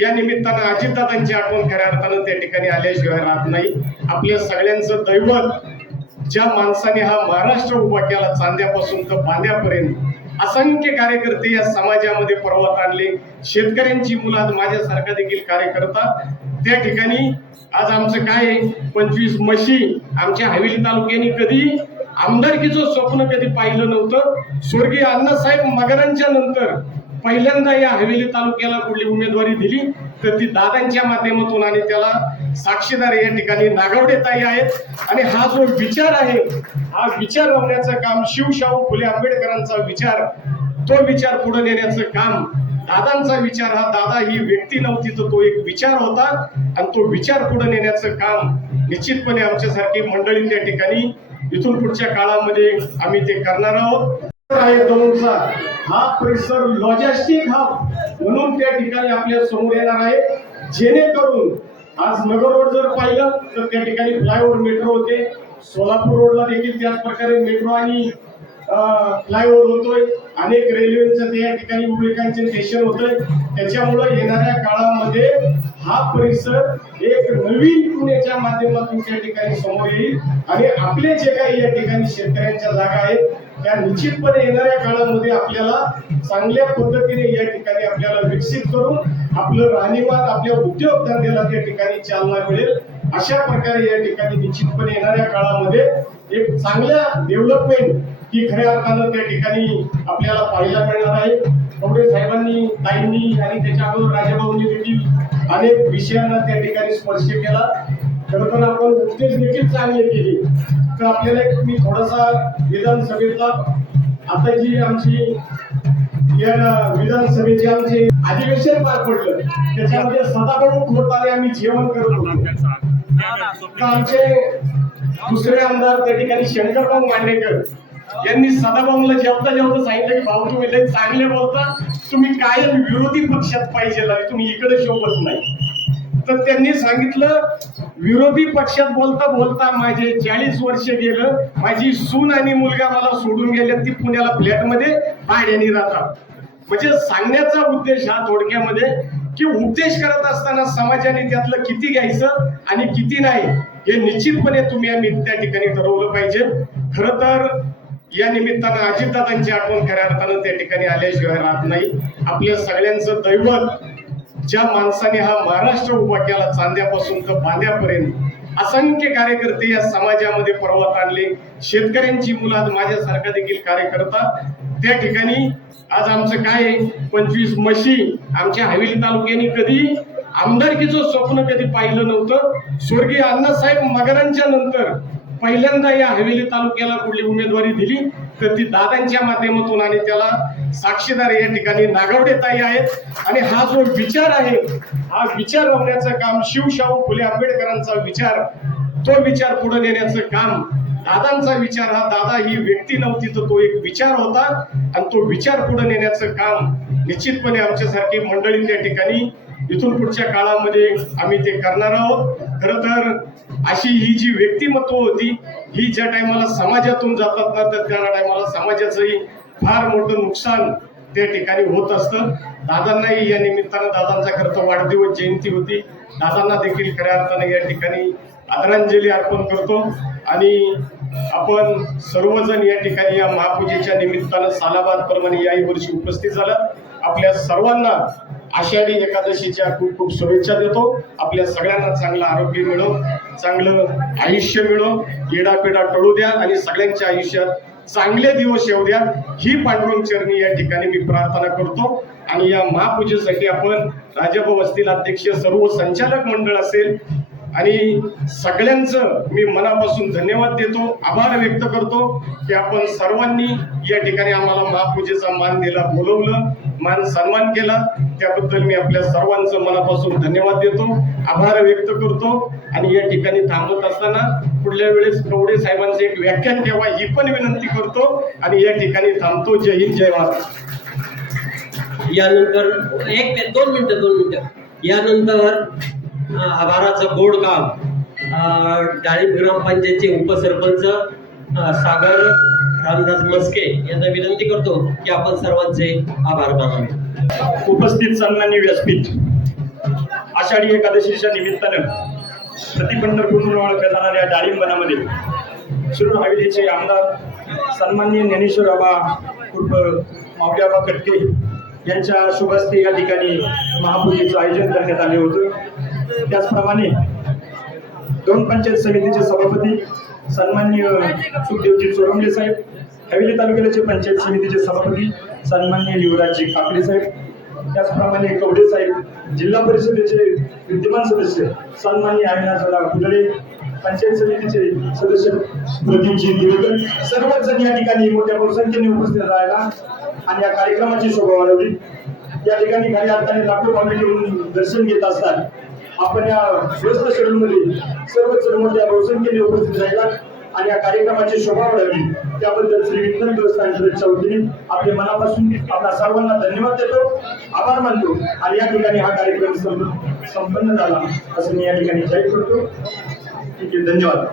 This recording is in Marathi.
या निमित्तानं अजितदादांची आठवण खऱ्या अर्थानं त्या ठिकाणी आल्याशिवाय राहत नाही। आपल्या सगळ्यांचं दैवत ज्या माणसाने हा महाराष्ट्र उभा केला चांद्यापासून तर बांद्यापर्यंत, असंख्य कार्यकर्ते या समाजामध्ये पर्वत आणले, शेतकऱ्यांची मुलं माझ्यासारखा देखील कार्यकर्ता त्या ठिकाणी आज आमचं काय 25 म्हशी आमच्या हवेली तालुक्याने कधी आमदारकीचं स्वप्न कधी पाहिलं नव्हतं। स्वर्गीय अण्णासाहेब मगरांच्या नंतर पहिल्यांदा या हवेली तालुक्याला कुठली उमेदवारी दिली तर ती दादांच्या माध्यमातून, आणि त्याला साक्षीदार या ठिकाणी नागवडेताई आहेत। आणि हा जो विचार आहे, हा विचार होण्याचं काम शिवशाहू फुले आंबेडकरांचा विचार, तो विचार पुढे नेण्याचं काम दादांचा विचार, हा दादा ही व्यक्ती नव्हती तर तो एक विचार होता, आणि तो विचार पुढे नेण्याचं काम निश्चितपणे आमच्यासारखी मंडळी त्या ठिकाणी इथून पुढच्या काळामध्ये आम्ही ते करणार आहोत। दौंडचा हा परिसर लॉजिस्टिक हब म्हणून त्या ठिकाणी आपल्या समोर येणार आहे, जेणेकरून आज नगर रोड जर पाहिलं तर त्या ठिकाणी फ्लायओव्हर मेट्रो होते, सोलापूर रोडला देखील त्याच प्रकारे मेट्रो आणि फ्लायओव्हर होतोय, अनेक रेल्वेचं त्या ठिकाणी उपयोगांचे स्टेशन होतंय। त्याच्यामुळे येणाऱ्या काळामध्ये हा परिसर एक नवीन पुण्याच्या माध्यमातून त्या ठिकाणी समोर येईल, आणि आपले जे काही या ठिकाणी शेतकऱ्यांच्या जागा आहेत त्या निश्चितपणे येणाऱ्या काळामध्ये आपल्याला चांगल्या पद्धतीने या ठिकाणी आपल्याला विकसित करून आपलं राहणीमान, आपल्या उद्योगधंद्याला त्या ठिकाणी चालना मिळेल। अशा प्रकारे या ठिकाणी निश्चितपणे येणाऱ्या काळामध्ये एक चांगल्या डेव्हलपमेंट ही खऱ्या अर्थानं त्या ठिकाणी आपल्याला पाहायला मिळणार आहे। कवडे साहेबांनी, ताईंनी आणि त्याच्या अगोदर राजाभाऊंनी देखील अनेक विषयांना त्या ठिकाणी स्पर्श केला। खरं तर आपण उद्देश देखील चांगले केले तर आपल्याला मी थोडासा विधानसभेचा आता जी आमची या विधानसभेचे आमचे अधिवेशन पार पडलं त्याच्यामध्ये सदाभाऊ खोतारे आम्ही जेवण करत होतो। आमचे दुसरे आमदार त्या ठिकाणी शंकरराव मांडेकर यांनी सदाभाऊला जेवता जेवता सांगितलं की भाऊ तुम्ही लय चांगले बोलता, तुम्ही कायम विरोधी पक्षात पाहिजे, तुम्ही इकडे शोभत नाही। तर त्यांनी सांगितलं विरोधी पक्षात बोलता बोलता माझे 40 वर्ष गेलं, माझी सून आणि मुलगा मला सोडून गेले, ती पुण्याला फ्लॅटमध्ये भाड्याने राहतात। म्हणजे सांगण्याचा उद्देश हा थोडक्यामध्ये की उपदेश करत असताना समाजाने त्यातलं किती घ्यायचं आणि किती नाही हे निश्चितपणे तुम्ही आम्ही त्या ठिकाणी ठरवलं पाहिजे। खरं तर या निमित्तानं अजितदादांची आठवण खऱ्या अर्थानं त्या ठिकाणी आल्याशिवाय राहत नाही। आपल्या सगळ्यांचं दैवत ज्या माणसाने हा महाराष्ट्र उभा केला चांद्यापासून तर बांद्यापर्यंत, असंख्य कार्यकर्ते या समाजामध्ये पर्वत आणले, शेतकऱ्यांची मुलं माझ्यासारखा देखील कार्यकर्ता त्या ठिकाणी आज आमचं काय 25 म्हशी आमच्या हवेली तालुक्याने कधी आमदारकीचं स्वप्न कधी पाहिलं नव्हतं। स्वर्गीय अण्णासाहेब मगरांच्या नंतर पहिल्यांदा या हवेली तालुक्याला कुठली उमेदवारी दिली तर ती दादांच्या माध्यमातून, आणि त्याला साक्षीदार या ठिकाणी नागवडेताई आहेत। आणि हा जो विचार आहे, हा विचार होण्याचं काम शिवशाहू फुले आंबेडकरांचा विचार, तो विचार पुढे नेण्याचं काम दादांचा विचार, हा दादा ही व्यक्ती नव्हती तर तो एक विचार होता, आणि तो विचार पुढे नेण्याचं काम निश्चितपणे आमच्यासारखी मंडळी त्या ठिकाणी इथून पुढच्या काळामध्ये आम्ही ते करणार आहोत। खरं तर अशी ही जी व्यक्तिमत्व होती ही ज्या टायमाला समाजातून जातात ना तर त्या टायमाला समाजाचंही फार मोठं नुकसान त्या ठिकाणी होत असतं। दादांनाही या निमित्तानं दादांचा खरं तर वाढदिवस जयंती होती, दादांना देखील खऱ्या अर्थानं या ठिकाणी आदरांजली अर्पण करतो। आणि आपण सर्वजण या ठिकाणी या महापूजेच्या निमित्तानं सालाबाद प्रमाणे याही वर्षी उपस्थित झाला। आपल्या सर्वांना आषाढी एकादशीच्या खूप खूप शुभेच्छा देतो। आपल्या सगळ्यांना चांगलं आरोग्य मिळो, चांगलं आयुष्य मिळो, येडापेडा टळू द्या आणि सगळ्यांच्या आयुष्यात चांगले दिवस येऊ द्या ही पांडुरंग चरणी या ठिकाणी मी प्रार्थना करतो। आणि या महापूजेसाठी आपण राजाभाऊ वस्तील अध्यक्ष, सर्व संचालक मंडळ असेल आणि सगळ्यांचं मी मनापासून धन्यवाद देतो, आभार व्यक्त करतो की आपण सर्वांनी या ठिकाणी आम्हाला महापूजेचा मान दिला, बोलवलं, मान सन्मान केला, त्याबद्दल मी आपल्या सर्वांचं मनापासून धन्यवाद देतो, आभार व्यक्त करतो। आणि या ठिकाणी थांबत असताना पुढल्या वेळेस कवडे साहेबांचे एक व्याख्यान ठेवा ही पण विनंती करतो आणि या ठिकाणी थांबतो। जय हिंद, जय महाराष्ट्र। यानंतर 2 मिनिटं यानंतर आभाराचं गोड काम डाळिंब ग्रामपंचायतचे उपसरपंच सागर रामदास मस्के यांना विनंती करतो की आपण सर्वांचे आभार मानावे। उपस्थित सन्माननीय व्यासपीठ, आषाढी एकादशीच्या निमित्तानं प्रति पंढरपूर म्हणून ओळखल्या जाणाऱ्या डाळिंबनामध्ये शिरूर हवेलीचे आमदार सन्माननीय ज्ञानेश्वर आबा उर्फ माऊली आबा कटके यांच्या शुभहस्ते या ठिकाणी महापूजेचं आयोजन करण्यात आले होते। त्याचप्रमाणे 2 पंचायत समितीचे सभापती सन्माननीय सुखदेवजी चोरमले साहेब, हवेली तालुक्याचे पंचायत समितीचे सभापती सन्माननीय युवराजजी काकडे साहेब, त्याचप्रमाणे कवडे साहेब, जिल्हा परिषदेचे विद्यमान सदस्य सन्माननीय अविनाशराव कुदळे, पंचायत समितीचे सदस्य प्रदीपजी दिवेकर, सर्वच जण या ठिकाणी मोठ्या संख्येने उपस्थित राहिला आणि या कार्यक्रमाची शोभा वाढवली। या ठिकाणी काही अर्थाने लाखो भाविक येऊन दर्शन घेत असतात। आपण या व्यस्त शेड्यूलमध्ये सर्वच जण मोठ्या बहुसंख्येने उपस्थित राहिला आणि या कार्यक्रमाची शोभा वाढवली, त्याबद्दल श्री विठ्ठल देवस्थान ट्रस्टच्या वतीने आपले मनापासून आपल्या सर्वांना धन्यवाद देतो, आभार मानतो आणि या ठिकाणी हा कार्यक्रम संपन्न झाला असं मी या ठिकाणी जाहीर करतो। ठीक आहे, धन्यवाद।